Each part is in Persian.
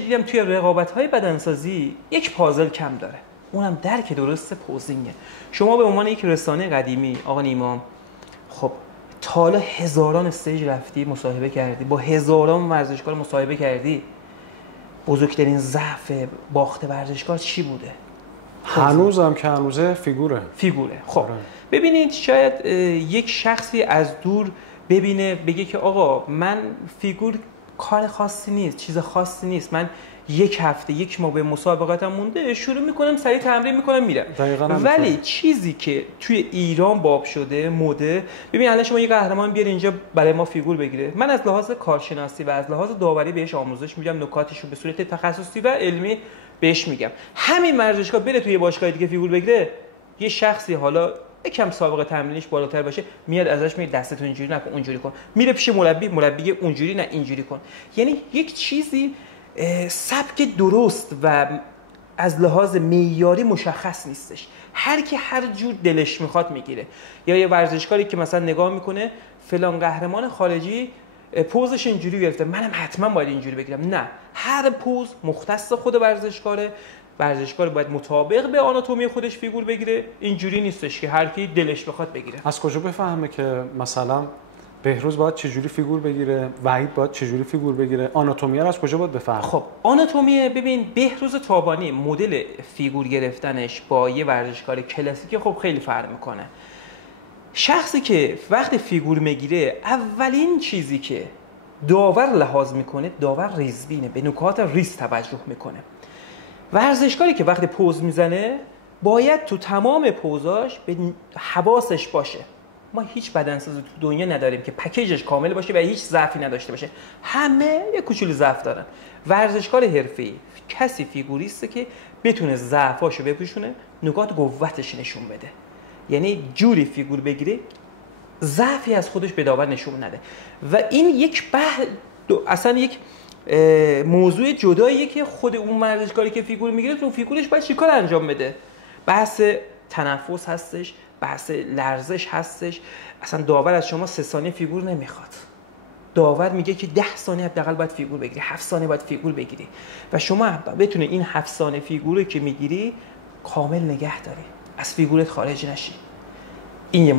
دیدم توی رقابت‌های بدنسازی یک پازل کم داره، اونم درک درست پوزینگه. شما به عنوان یک رسانه قدیمی آقا نیما، خب تا حالا هزاران استیج رفتی، مصاحبه کردی، با هزاران ورزشکار مصاحبه کردی، بزرگترین ضعف باخت ورزشکار چی بوده؟ هنوزم که هنوزه فیگوره. خب ببینید، شاید یک شخصی از دور ببینه بگه که آقا من فیگور کار خاصی نیست، چیز خاصی نیست، من یک هفته یک ماه به مسابقاتم مونده، شروع میکنم سریع تمرین میکنم میرم. ولی چیزی که توی ایران باب شده مده، ببین الان شما یه قهرمان بیار اینجا برای ما فیگور بگیره، من از لحاظ کارشناسی و از لحاظ داوری بهش آموزش میدم، نکاتشو به صورت تخصصی و علمی بهش میگم. همین ورزشکار بره توی باشگاه دیگه فیگور بگیره، یه شخصی حالا یکم سابقه تمرینش بالاتر باشه، میاد ازش میگه دستتو اینجوری نکن، اونجوری کن، میره پیش مربی اونجوری نه اینجوری کن. یعنی یک چیزی سبک درست و از لحاظ معیاری مشخص نیستش، هر کی هر جور دلش میخواد میگیره. یا یه ورزشکاری که مثلا نگاه میکنه فلان قهرمان خارجی پوزش اینجوری گرفته، منم حتما باید اینجوری بگیرم. نه، هر پوز مختص خود ورزشکاره، ورزشکار باید مطابق به آناتومی خودش فیگور بگیره. اینجوری نیستش که هر کی دلش بخواد بگیره. از کجا بفهمه که مثلا بهروز باید چجوری فیگور بگیره، وحید باید چجوری فیگور بگیره؟ آناتومی رو از کجا باید بفهمه؟ خب آناتومی، ببین بهروز تابانی مدل فیگور گرفتنش با یه ورزشکار کلاسیک خب خیلی فرق میکنه. شخصی که وقت فیگور میگیره، اولین چیزی که داور لحاظ میکنه، داور ریزبینه، به نکات ریز توجه میکنه. ورزشکاری که وقتی پوز میزنه باید تو تمام پوزاش به حواسش باشه. ما هیچ بدنسازی تو دنیا نداریم که پکیجش کامل باشه و هیچ ضعفی نداشته باشه، همه یه کوچولو ضعف دارن. ورزشکار حرفه‌ای کسی فیگوریسته که بتونه ضعفاشو بپوشونه، نکات قوتش نشون بده. یعنی جوری فیگور بگیره ضعفی از خودش به داور نشون نده. و این یک اصلا یک موضوع جداییه که خود اون ورزشکاری که فیگور میگیره تو فیگورش باید چیکار انجام بده. بحث تنفس هستش، بحث لرزش هستش. اصلا داور از شما 3 ثانیه فیگور نمیخواد، داور میگه که 10 ثانیه حداقل باید فیگور بگیری، 7 ثانیه باید فیگور بگیری و شما بتونه این 7 ثانیه فیگوری که میگیری کامل نگه داری، از فیگورت خارج نشی. این یه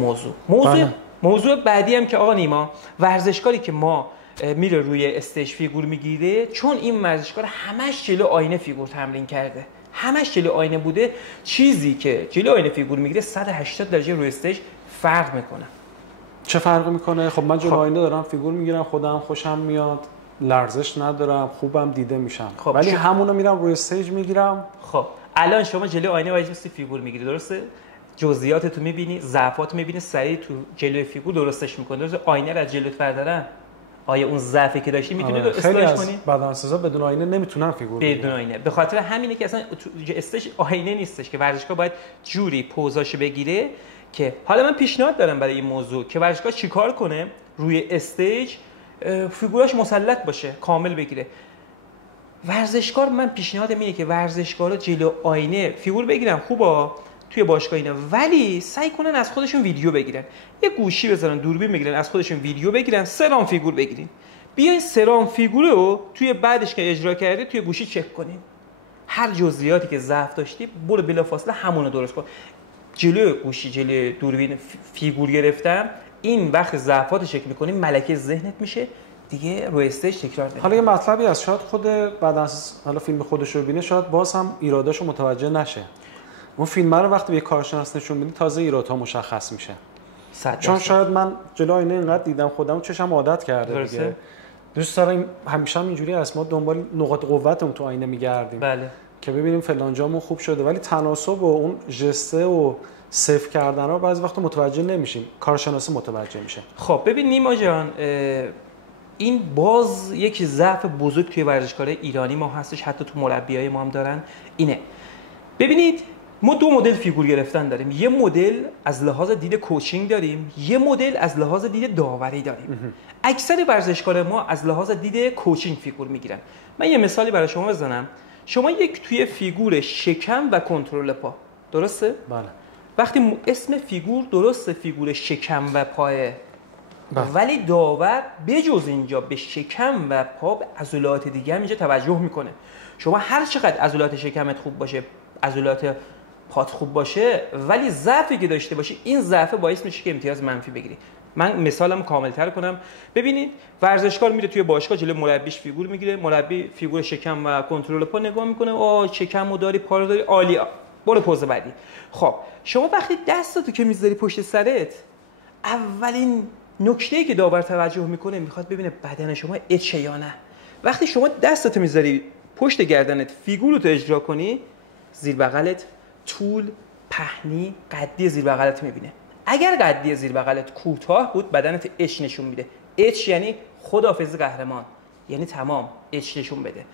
موضوع بعدی هم که آقا نیما، ورزشکاری که ما میره روی استیج فیگور میگیره، چون این ورزشکار همش جلو آینه فیگور تمرین کرده، همش جلو آینه بوده، چیزی که جلو آینه فیگور میگیره 180 درجه روی استیج فرق میکنه. چه فرقی میکنه؟ خب من جلو آینه دارم فیگور میگیرم، خودم خوشم میاد، لرزش ندارم، خوبم دیده میشم، خب ولی همونو میرم روی استیج میگیرم. خب الان شما جلو آینه وایسی فیگور میگیری، درسته؟ جزئیاتتو میبینی، ضعفاتو میبینی، سریع تو جلوی فیگور درستش میکنی. درسته؟ آینه رو از جلوت بردارن، آیا اون ضعفی که داشتی میتونی اصلاحش کنی؟ بدنسازا بدون آینه نمیتونن فیگور بگیرن. بدون آینه. به خاطر همینه که اصلا استیج آینه نیستش که ورزشکار باید جوری پوزاشو بگیره که حالا من پیشنهاد دارم برای این موضوع که ورزشکار چیکار کنه روی استیج فیگوراش مسلط باشه، کامل بگیره. ورزشکار، من پیشنهادم اینه که ورزشکارا جلو آینه فیگور بگیرن، خوبه توی باشگاه اینا، ولی سعی کنن از خودشون ویدیو بگیرن، یه گوشی بزنن، دوربین بگیرن، از خودشون ویدیو بگیرن، سرام فیگور بگیرین، بیاین سرام فیگور رو توی بعدش که اجرا کردی توی گوشی چک کنین، هر جزئیاتی که ضعف داشتی برو بلافاصله همون رو درست کن. جلوی گوشی، جلوی دوربین فیگور گرفتم، این وقت ضعفات چک می‌کنی، ملکه ذهنت میشه دیگه، روی استیج تکرار نمی‌کنی. حالا یه مطلبی از شاید خود بدنساز حالا فیلم خودش رو ببینه، شاید باز هم ایراداشو متوجه نشه. اون فیلم رو وقتی به کارشناس نشون میدی تازه ایرادها مشخص میشه. چون شاید من جلوی آینه اینقدر دیدم خودم چشم عادت کرده دیگه. دوست دارم همیشه هم اینجوری است، ما دنبال نقاط قوتمون تو آینه میگردیم. بله. که ببینیم فلان جامون خوب شده، ولی تناسب و اون ژسته و صفر کردن رو بعضی وقت متوجه نمیشیم، کارشناسی متوجه میشه. خب ببین نیما جان، این باز یک ضعف بزرگ توی ورزشکارای ایرانی ما هستش، حتی تو مربیای ما هم دارن. اینه، ببینید ما 2 مدل فیگور گرفتن داریم، یه مدل از لحاظ دید کوچینگ داریم، یه مدل از لحاظ دید داوری داریم. اکثر ورزشکار ما از لحاظ دید کوچینگ فیگور میگیرن. من یه مثالی برای شما بزنم. شما یک توی فیگور شکم و کنترل پا، درسته؟ بله. وقتی اسم فیگور درسته، فیگور شکم و پای، ولی داور بجز اینجا به شکم و پا به عضلات دیگه هم اینجا توجه میکنه. شما هر چقدر عضلات شکمت خوب باشه، عضلات پات خوب باشه، ولی ضعفی که داشته باشی، این ضعف باعث میشه که امتیاز منفی بگیری. من مثالم کاملتر کنم. ببینید ورزشکار میره توی باشگاه، جلوی مربیش فیگور میگیره، مربی فیگور شکم و کنترل پا نگاه میکنه، شکمو داری، پا رو داری، عالی، برو پوز بعدی. خب شما وقتی دستتو که میذاری پشت سرت، اولین نکته‌ای که داور توجه میکنه میخواد ببینه بدن شما اچه یا نه. وقتی شما دستتو میذاری پشت گردنت فیگورتو اجرا کنی، زیر بغلت طول، پهنی، قدی زیر بغلت میبینه. اگر قدی زیر بغلت کوتاه بود، بدنت اچ نشون میده. اچ یعنی خداحافظی قهرمان، یعنی تمام، اچ نشون بده.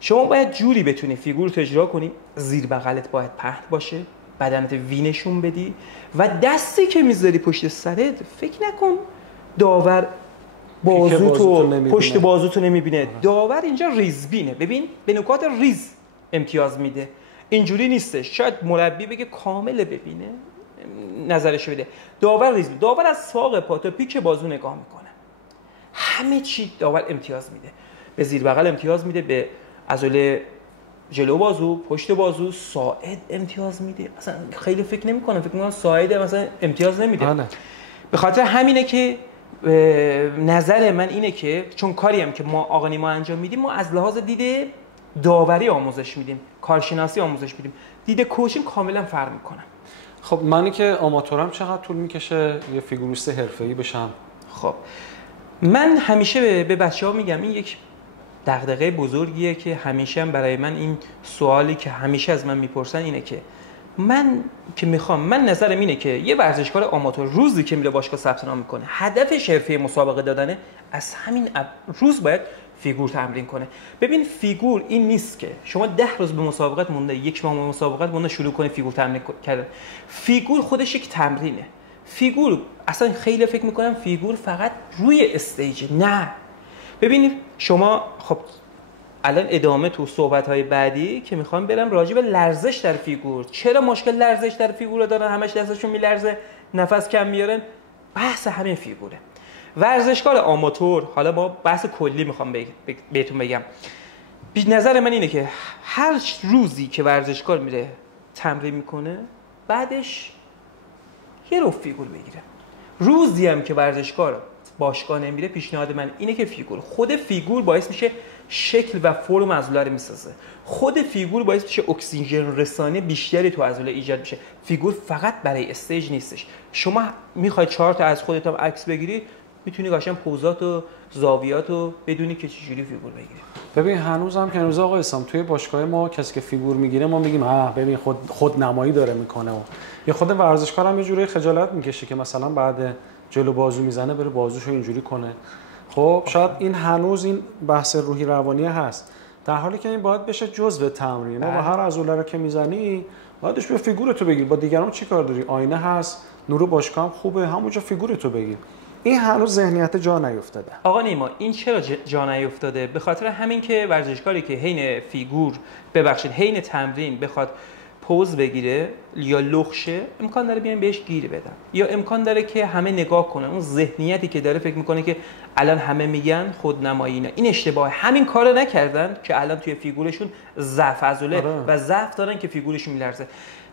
شما باید جوری بتونی فیگورتو اجرا کنی، زیر بغلت باید پهن باشه، بدنت وی نشون بدی و دستی که میذاری پشت سرت، فکر نکن داور بازوتو پشت بازوتو نمیبینه. داور اینجا ریزبینه. ببین به نکات ریز امتیاز میده. اینجوری نیستش. شاید مربی بگه کامل ببینه، نظرش بده. داور ریزبینه. داور از ساق پا تا پیک بازو نگاه میکنه. همه چی داور امتیاز میده. به زیر بغل امتیاز میده، به عضله جلو بازو، پشت بازو، ساعد امتیاز میده. اصلا خیلی فکر نمی‌کنم ساعد مثلا امتیاز نمیده. به خاطر همینه که نظر من اینه که چون کاری هم که ما آقا نیما انجام میدیم، ما از لحاظ دید داوری آموزش میدیم، کارشناسی آموزش میدیم. دید کوچینگ کاملا فرق میکنه. خب منی که آماتورم چقدر طول میکشه یه فیگوریست حرفه‌ای بشم؟ خب من همیشه به بچه‌ها میگم این یک دغدغه بزرگیه که همیشه هم برای من این سوالی که همیشه از من میپرسن اینه که من نظرم اینه که یه ورزشکار آماتور روزی که میره باشگاه ثبت نام میکنه، هدفش حرفه مسابقه دادنه، از همین روز باید فیگور تمرین کنه. ببین فیگور این نیست که شما 10 روز به مسابقات مونده، 1 ماه به مسابقات مونده شروع کنی فیگور تمرین کردن. فیگور خودش یک تمرینه. فیگور اصلا خیلی فکر میکنم فیگور فقط روی استیج، نه. ببینید شما خب الان ادامه تو صحبت‌های بعدی که میخوام برم راجع به لرزش در فیگور، چرا مشکل لرزش در فیگور رو دارن، همش دستشون میلرزه، نفس کم میارن، بحث همین فیگوره. ورزشکار آماتور، حالا با بحث کلی میخوام بهتون بگم، به نظر من اینه که هر روزی که ورزشکار میره تمرین میکنه، بعدش یه رو فیگور بگیره. روزی هم که ورزشکار باشگاه نمیره، پیشنهاد من اینه که خود فیگور باعث میشه شکل و فرم عضله رو میسازه. خود فیگور باعث میشه اکسیژن رسانی بیشتری تو عضله ایجاد بشه. فیگور فقط برای استیج نیستش. شما میخوای چارت از خودت هم عکس بگیری، میتونی قشنگ پوزات و زاویات رو بدونی که چجوری فیگور بگیری. ببین هنوزم که هنوز آقا اسلام توی باشگاه ما کسی که فیگور میگیره ما میگیم ببین خود نمایی داره میکنه و یه خود ورزشکار هم یه جوری خجالت میکشه که مثلا بعد جلو بازو میزنه بره بازوشو اینجوری کنه. خب شاید این هنوز این بحث روحی روانی هست، در حالی که این باید بشه جزء تمرین و هر عضله رو که میزنی باید به فیگورتو بگیر. با دیگران چیکار داری؟ آینه هست، نور باشگاه هم خوبه، همونجا فیگورتو بگیر. این هنوز ذهنیت جا نیفتاده. آقا نیما این چرا جا نیفتاده؟ به خاطر همین که ورزشکاری که حین تمرین بخواد پوز بگیره یا لخشه، امکان داره بیان بهش گیر بدن، یا امکان داره که همه نگاه کنن، اون ذهنیتی که داره فکر میکنه که الان همه میگن خودنمایی نه. این اشتباه. همین کارو نکردن که الان توی فیگورشون ضعف عضله و ضعف دارن که فیگورشون میلرزه.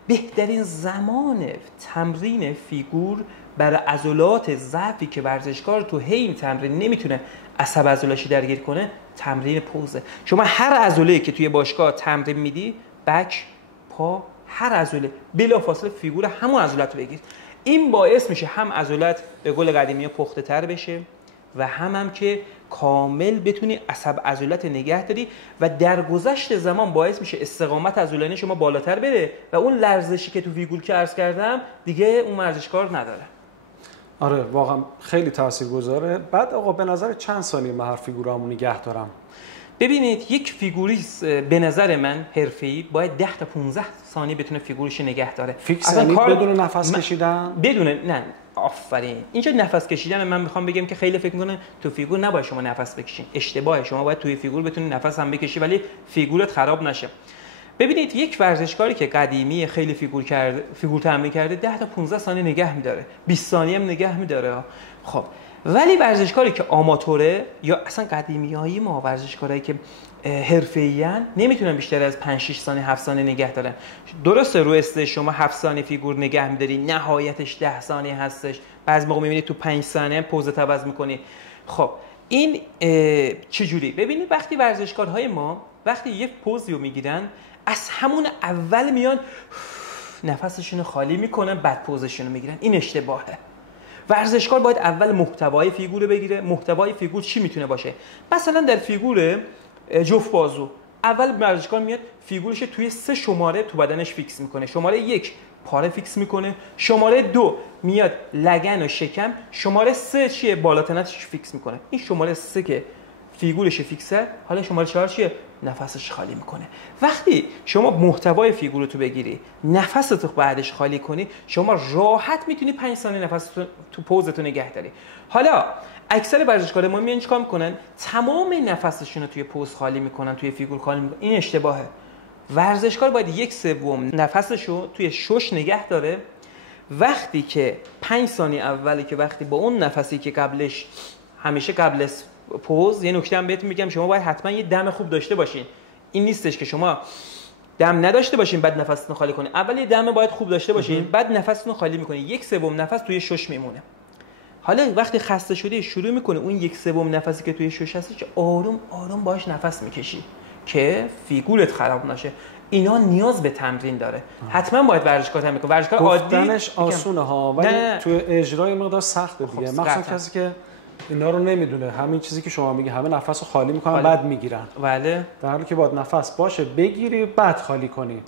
بهترین زمان تمرین فیگور برای عضلات ضعفی که ورزشکار تو حین تمرین نمیتونه عصب عضله‌اش درگیر کنه، تمرین پوزه. شما هر عضله‌ای که توی باشگاه تمرین میدی، بک، پا، هر عضله بلافاصله فیگور همون عضلات رو بگیر. این باعث میشه هم عضلات به قول قدیمی‌ها پخته تر بشه و هم که کامل بتونی عصب عضلات نگه داری و در گذشت زمان باعث میشه استقامت عضلانی شما بالاتر بره و اون لرزشی که تو فیگور که عرض کردم دیگه اون ورزشکار نداره. آره واقعا خیلی تاثیرگذاره. بعد آقا به نظر چند ثانیه من هر فیگورامو نگه دارم؟ ببینید یک فیگوریست به نظر من حرفه‌ای باید 10 تا 15 ثانیه بتونه فیگورش نگه داره. اصلا کار بدون نفس کشیدن؟ نه آفرین. اینجا نفس کشیدن من میخوام بگم که خیلی فکر میکنن تو فیگور نباید شما نفس بکشین. اشتباهه. شما باید توی فیگور بتونی نفس هم بکشی ولی فیگورت خراب نشه. ببینید یک ورزشکاری که قدیمی خیلی فیگور تمرین کرده 10 تا 15 ثانیه نگه میداره، 20 ثانیه هم نگه میداره. خب ولی ورزشکاری که آماتوره یا اصلا قدیمیایی ما ورزشکارایی که حرفه‌ایان نمیتونن بیشتر از 5 6 ثانیه 7 ثانیه نگه دارن. درسته رو است شما 7 ثانیه فیگور نگه می‌داری، نهایتش 10 ثانیه هستش. بعضی موقع می‌بینید تو 5 ثانیه پوزت عوض می‌کنی. خب این چجوری؟ ببینید وقتی ورزشکارهای ما وقتی یک پوزی رو میگیرن از همون اول میان نفسشون رو خالی میکنن بعد پوزشون رو میگیرن. این اشتباهه. ورزشکار باید اول محتوای فیگور رو بگیره. محتوای فیگور چی میتونه باشه؟ مثلا در فیگور جفت بازو اول ورزشکار میاد فیگورش توی 3 شماره تو بدنش فیکس میکنه. شماره 1 پاره فیکس میکنه، شماره 2 میاد لگن و شکم، شماره 3 چیه؟ بالاتنتش فیکس میکنه. این شماره 3 که فیگورش فیکسه، حالا شماره 4 چیه؟ نفسش خالی میکنه. وقتی شما محتوای فیگور تو بگیری، نفستو بعدش خالی کنی، شما راحت میتونی 5 ثانیه نفس تو پوزتو نگه داری. حالا اکثر ورزشکارا ما میان چیکار میکنن؟ تمام نفسشون رو توی پوز خالی میکنن، توی فیگور خالی میکنن. این اشتباهه. ورزشکار باید 1/3 نفسشو توی شش نگه داره. وقتی که 5 ثانیه اولی که وقتی با اون نفسی که قبلش همیشه قبل از پوز، یه نکته هم بهتون میگم، شما باید حتما یه دم خوب داشته باشین. این نیستش که شما دم نداشته باشین بعد نفستون خالی کنین. اول یه دم باید خوب داشته باشین، بعد نفستون خالی میکنین. 1/3 نفس توی شش میمونه. حالا وقتی خسته شدی شروع میکنه اون 1/3 نفسی که توی شش هستش آروم آروم باش نفس میکشی که فیگورت خراب نشه. اینا نیاز به تمرین داره. حتما باید ورزشکار تمرین کنه. ورزشکار عادی گفتنش آسونه ها، ولی تو اجرای مقدار سخته دیگه. مخصوصا کسی که اینا رو نمیدونه، همین چیزی که شما میگی همه نفس رو خالی میکنن بعد میگیرن. بله. در حالی که باید نفس باشه بگیری بعد خالی کنی.